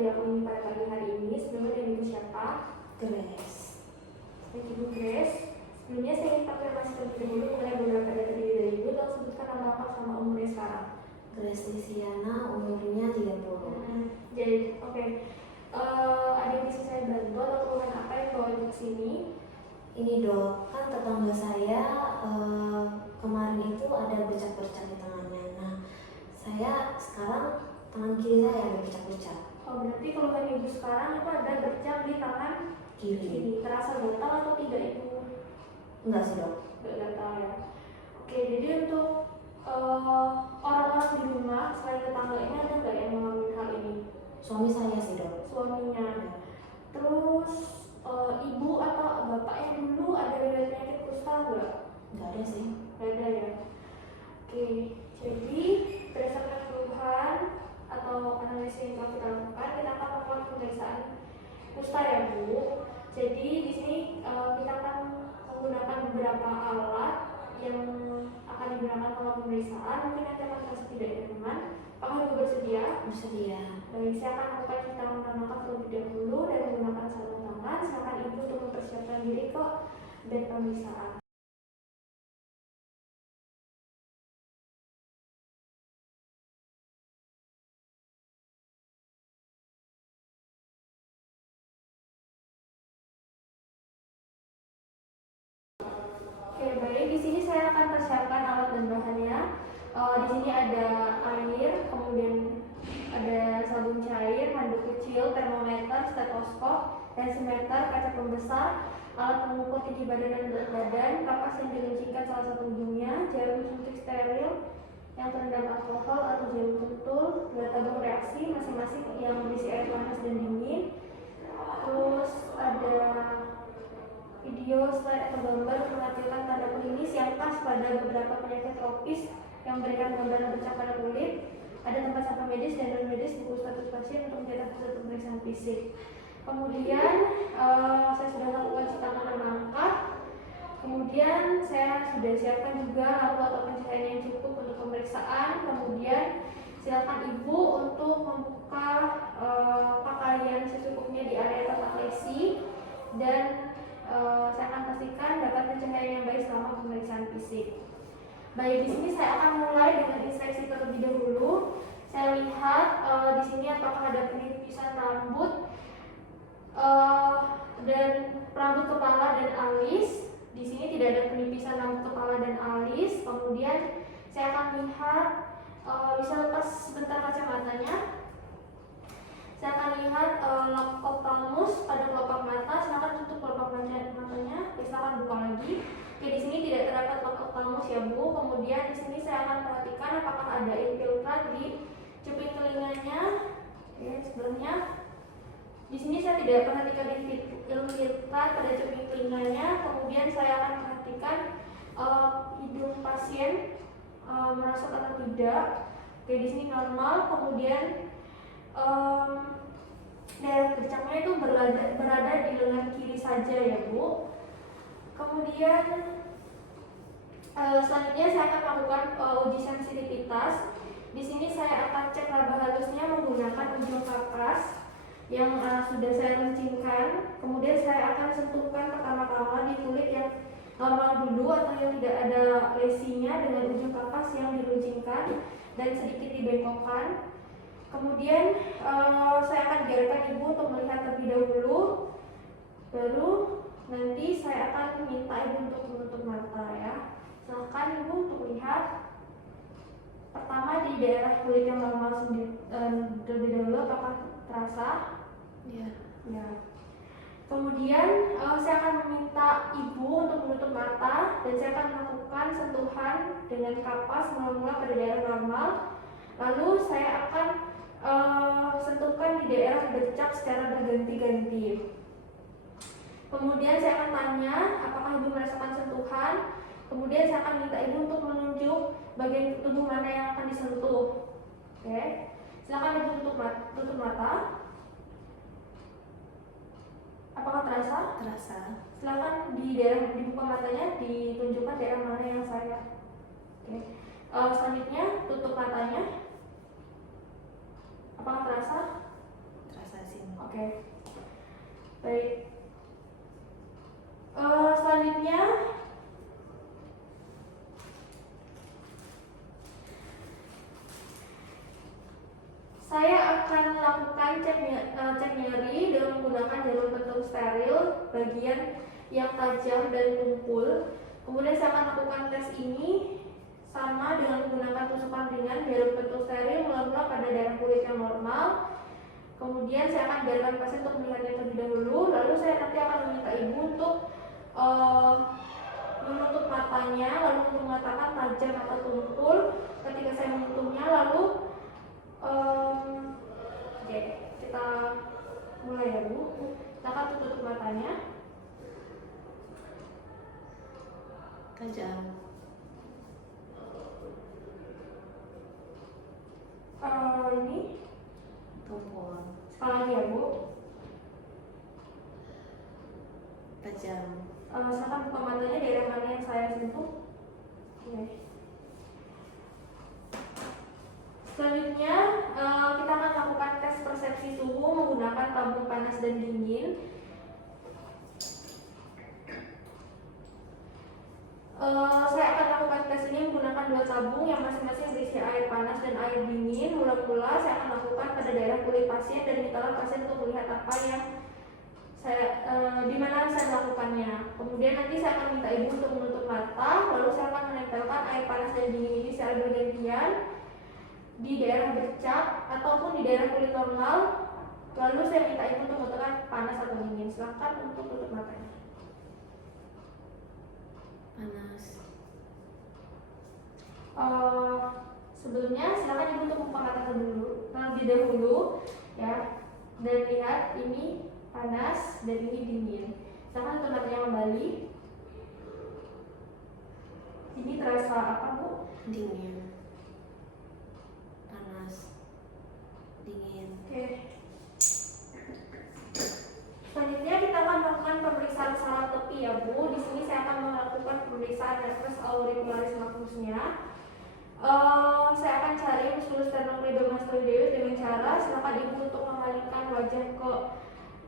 yang dilakukan pada pagi hari ini. Sebelumnya dari Ibu siapa? Grace. Baik, Ibu Grace. Sebelumnya saya ingin konfirmasi terlebih dahulu mengenai beberapa data diri dari Ibu. Tolong sebutkan nama lengkap sama umurnya sekarang. Grace Lisiana, umurnya 30. Jadi, oke. Ada yang bisa saya bantu atau keluhan apa yang bawa Ibu kesini? Ini dok, kan tetangga saya kemarin itu ada bercak-bercak di tangannya. Nah, saya sekarang tangan kiri saya ada bercak-bercak. Oh, berarti keluhan Ibu sekarang itu ada bercak di tangan Kiri. Terasa gatal atau tidak Ibu? Enggak sih dok. Tidak gatal ya. Oke, jadi untuk orang-orang di rumah selain tetangga ini ada nggak yang mengalami hal ini? Suami saya sih dok. Suaminya. Terus ibu atau bapaknya dulu ada riwayat penyakit kusta nggak? Nggak ada sih. Nggak ada ya. Oke, jadi berdasarkan keluhan atau analisis yang telah kita lakukan, kita akan melakukan pemeriksaan kusta ya Bu. Jadi di sini kita akan menggunakan beberapa alat yang akan digunakan dalam pemeriksaan. Mungkin nanti akan terasa tidak nyaman. Apakah Ibu bersedia? Bersedia. Baik, saya akan melakukan kita menenangkan terlebih dahulu dan menggunakan sarung tangan. Silakan Ibu untuk mempersiapkan diri ke bed pemeriksaan. Oke, baik. Di sini saya akan persiapkan alat dan bahannya. Di sini ada air, kemudian ada sabun cair, handuk kecil, termometer, stetoskop, tensimeter, kaca pembesar, alat pengukur tinggi badan dan berat badan, kapas yang diruncingkan salah satu ujungnya, jarum suntik steril yang terendam alkohol atau jarum pentul, dua tabung reaksi masing-masing yang berisi air panas dan dingin. Terus ada video slide atau gambar menampilkan tanda klinis yang khas pada beberapa penyakit tropis yang memberikan gambaran bercak pada kulit. Ada tempat sampah medis dan non medis, buku status pasien untuk mencetak hasil pemeriksaan fisik. Kemudian saya sudah lakukan cetakan langkah. Kemudian saya sudah siapkan juga lampu atau pencahayaan yang cukup untuk pemeriksaan. Kemudian silakan Ibu untuk membuka pakaian secukupnya di area tempat lesi dan saya akan pastikan dapat pencahayaan yang baik selama pemeriksaan fisik. Baik, di sini saya akan mulai dengan inspeksi terlebih dahulu. Saya lihat di sini apakah ada penipisan rambut dan rambut kepala dan alis. Di sini tidak ada penipisan rambut kepala dan alis. Kemudian saya akan lihat, bisa lepas sebentar kacamatanya. Saya akan lihat lock ophthalmus pada kelopak mata. Silakan tutup kelopak matanya. Silakan buka lagi. Oke, di sini tidak terdapat lock ophthalmus ya Bu. Kemudian di sini saya akan perhatikan apakah ada infiltrat di cuping telinganya. Oke, sebelumnya di sini saya tidak perhatikan infiltrat pada cuping telinganya. Kemudian saya akan perhatikan hidung pasien merasuk atau tidak. Oke, di sini normal. Kemudian daerah bercaknya itu berada di lengan kiri saja ya Bu. Kemudian selanjutnya saya akan melakukan uji sensitivitas. Di sini saya akan cek laba halusnya menggunakan ujung kapas yang sudah saya runcingkan. Kemudian saya akan sentuhkan pertama-tama di kulit yang normal dulu atau yang tidak ada lesinya dengan ujung kapas yang diruncingkan dan sedikit dibengkokkan. Kemudian saya akan biarkan Ibu untuk melihat terlebih dahulu. Baru nanti saya akan minta Ibu untuk menutup mata ya. Silakan Ibu untuk lihat. Pertama di daerah kulit yang normal terlebih dahulu, apakah terasa? Iya. Ya. Kemudian saya akan meminta Ibu untuk menutup mata dan saya akan melakukan sentuhan dengan kapas mula-mula pada daerah normal. Lalu saya akan sentuhkan di daerah bercak secara berganti-ganti. Kemudian saya akan tanya apakah Ibu merasakan sentuhan. Kemudian saya akan minta Ibu untuk menunjuk bagian tubuh mana yang akan disentuh. Oke, silakan Ibu tutup mata. Apakah terasa? Terasa. Silakan dibuka matanya, ditunjukkan daerah mana yang saya. Oke. Selanjutnya tutup matanya. Apakah terasa? Terasa Oke. Baik. Selanjutnya saya akan melakukan cek nyeri dengan menggunakan jarum pentul steril bagian yang tajam dan tumpul. Kemudian saya akan lakukan tes ini sama dengan menggunakan tusukan ringan jarum pentul steril mula-mula pada daerah kulit yang normal. Kemudian saya akan biarkan pasien untuk melihatnya terlebih dahulu. Lalu saya nanti akan meminta ibu untuk menutup matanya, lalu untuk mengatakan tajam atau tumpul ketika saya menutupnya. Lalu oke, kita mulai ya Bu. Kita akan tutup matanya. Tajam. Ini Tumpul. sekali lagi ya Bu. Tajam. Saya akan buka matanya daerah mana yang saya sentuh. Oke. Selanjutnya kita akan lakukan tes persepsi suhu menggunakan tabung panas dan dingin. Saya akan lakukan tes ini menggunakan 2 tabung yang masing-masing berisi air panas dan air dingin. Mula-mula saya akan lakukan pada daerah kulit pasien dan mintalah pasien untuk melihat apa yang di mana saya melakukannya. Kemudian nanti saya akan minta ibu untuk menutup mata, lalu saya akan menempelkan air panas dan dingin ini secara bergantian di daerah bercak ataupun di daerah kulit normal. Lalu saya minta ibu untuk menentukan panas atau dingin. Silakan untuk tutup matanya. Panas. Sebelumnya silakan ibu untuk membuka mata terlebih dahulu ya, dan lihat ini panas dan ini dingin. Silakan tutup matanya kembali. Ini terasa apa Bu? Dingin. Panas. Dingin. Oke. Selanjutnya kita akan melakukan pemeriksaan saraf tepi ya Bu. Di sini saya akan melakukan pemeriksaan nervus auricularis magnusnya. Saya akan cari musculus sternocleidomastoideus dengan cara silakan ibu untuk mengalihkan wajah ke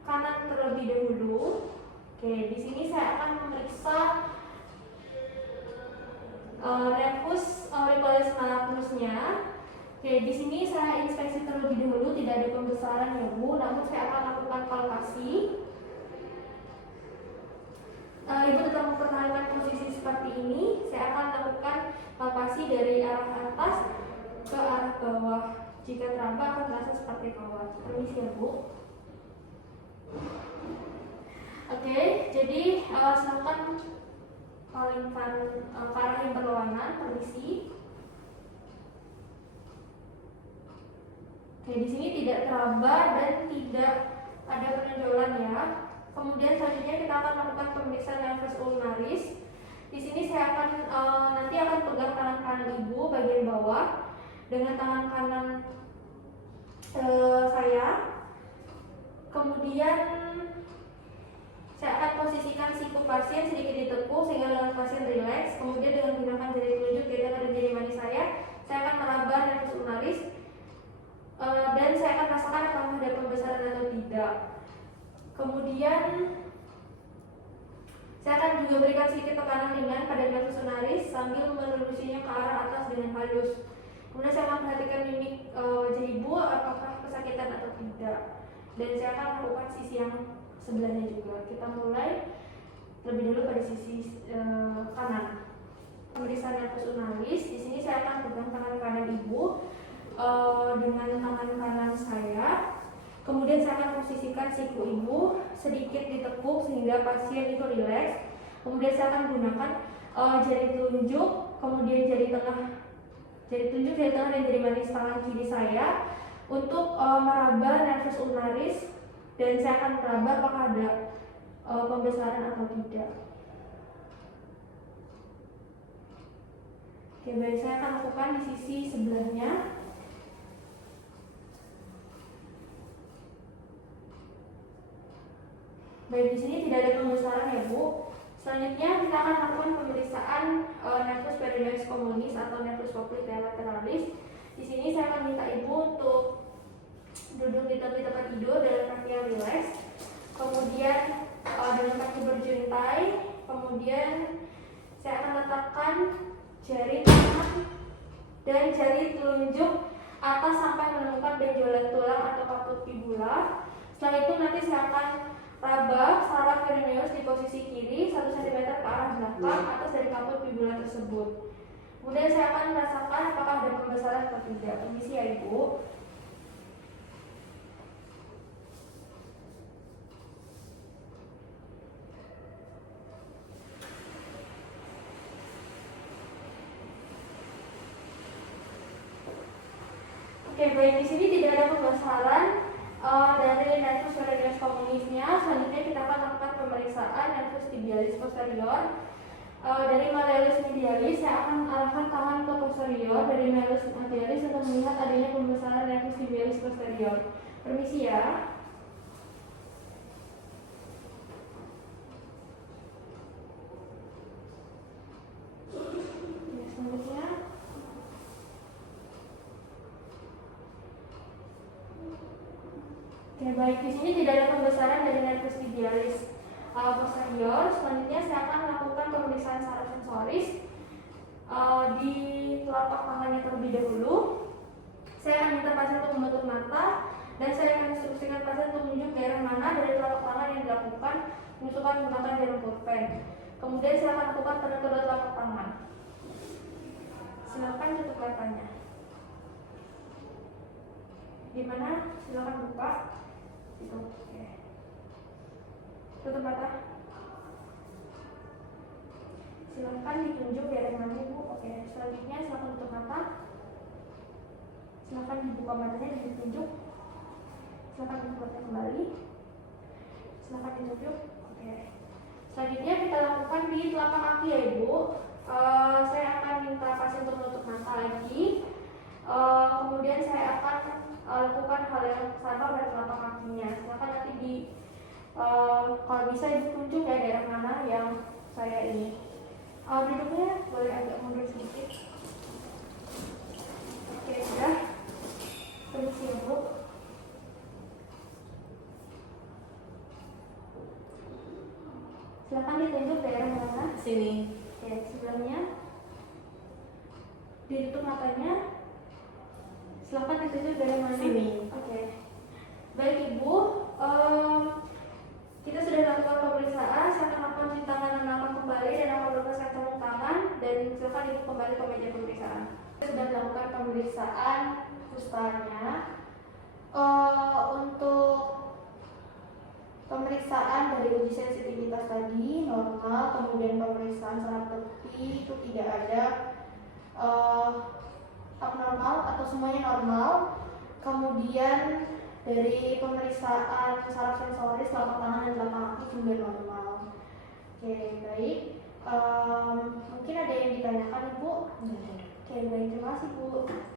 kanan terlebih dahulu. Oke, di sini saya akan memeriksa nervus auricularis magnusnya. Oke, di sini saya inspeksi terlebih dahulu, tidak ada pembesaran ya Bu, namun saya akan lakukan palpasi. Ibu tetap mempertahankan posisi seperti ini. Saya akan lakukan palpasi dari arah atas ke arah bawah. Jika teraba akan terasa seperti kawat. Permisi ya Bu. Oke, jadi silakan palingkan ke arah yang berlawanan. Permisi. Oke, di sini tidak teraba dan tidak ada penonjolan ya. Kemudian selanjutnya kita akan melakukan pemeriksaan nervus ulnaris. Di sini saya akan nanti akan pegang tangan kanan ibu bagian bawah dengan tangan kanan saya. Kemudian saya akan posisikan siku pasien sedikit ditekuk sehingga lengan pasien rileks. Kemudian dengan menggunakan jari telunjuk, jari tengah dan jari manis saya akan meraba nervus ulnaris. Dan saya akan rasakan apakah ada pembesaran atau tidak. Kemudian saya akan juga berikan sedikit tekanan ringan pada nervus ulnaris sambil menelusuinya ke arah atas dengan halus. Kemudian saya akan perhatikan mimik wajah ibu apakah kesakitan atau tidak. Dan saya akan melakukan sisi yang sebelahnya juga. Kita mulai terlebih dahulu pada sisi kanan. Pemeriksaan nervus ulnaris. Di sini saya akan pegang tangan kanan ibu dengan tangan kanan saya. Kemudian saya akan posisikan siku ibu sedikit ditekuk sehingga pasien itu rileks. Kemudian saya akan gunakan jari telunjuk, kemudian jari telunjuk, jari tengah dan jari manis tangan kiri saya untuk meraba nervus ulnaris, dan saya akan meraba apakah ada pembesaran atau tidak. Oke, baik, saya akan lakukan di sisi sebelahnya. Baik, di sini tidak ada pembesaran ya Bu. Selanjutnya kita akan lakukan pemeriksaan nervus peroneus communis atau nervus popliteal-lateralis. Di sini saya akan minta ibu untuk duduk di tempat tidur dalam kaki yang Setelah itu nanti saya akan raba saraf perineus di posisi kiri 1 cm ke arah belakang atas dari kaput fibula tersebut. Kemudian saya akan merasakan apakah ada pembesaran atau tidak. Permisi ya Ibu. Oke, baik, di sini tidak ada pembesaran dari nervus medialis communisnya. Selanjutnya kita akan lakukan pemeriksaan nervus tibialis posterior. Dari malleolus medialis saya akan arahkan tangan ke posterior dari malleolus medialis untuk melihat adanya pembesaran nervus tibialis posterior. Permisi ya. Selanjutnya oke, baik, di sini tidak ada pembesaran dari nervus tibialis posterior. Selanjutnya saya akan melakukan pemeriksaan saraf sensoris di telapak tangannya terlebih dahulu. Saya akan minta pasien untuk menutup mata dan saya akan instruksikan pasien untuk menunjuk daerah mana dari telapak tangan yang dilakukan penutupan menggunakan jarum pulpen. Kemudian saya akan lakukan pada kedua telapak tangan. Silakan tutup matanya. Gimana? Silakan buka. Itu. Oke. Tutup mata. Silakan ditunjuk daerah mana Ibu. Oke. Selanjutnya silakan tutup mata. Silakan dibuka matanya dan ditunjuk. Silakan tutup mata kembali. Silakan ditunjuk. Oke. Selanjutnya kita lakukan di telapak kaki ya Ibu. Saya akan minta pasien untuk menutup mata lagi. Kemudian saya akan lakukan hal yang sama pada telapak kakinya. Silakan nanti kalau bisa Ibu tunjuk ya daerah mana yang saya ini. Duduknya boleh agak mundur sedikit. Oke, sudah. Permisi ya Bu. Silakan ditunjuk daerah mana. Sini. Oke, sebelahnya. Ditutup matanya. Silakan ditunjuk daerah mana. Sini. Oke. Baik Ibu, kita sudah lakukan pemeriksaan. Saya akan lakukan cuci tangan dan nafas kembali dan akan melepaskan sarung tangan dan silakan Ibu kembali ke meja pemeriksaan. Kita sudah melakukan pemeriksaan pustanya. Untuk pemeriksaan dari uji sensitivitas tadi normal, kemudian pemeriksaan saraf tepi itu tidak ada abnormal atau semuanya normal. Kemudian dari pemeriksaan saraf sensoris telapak tangan dan telapak kaki juga normal. Oke, baik. Mungkin ada yang ditanyakan Ibu? Oke, baik, terima kasih Bu.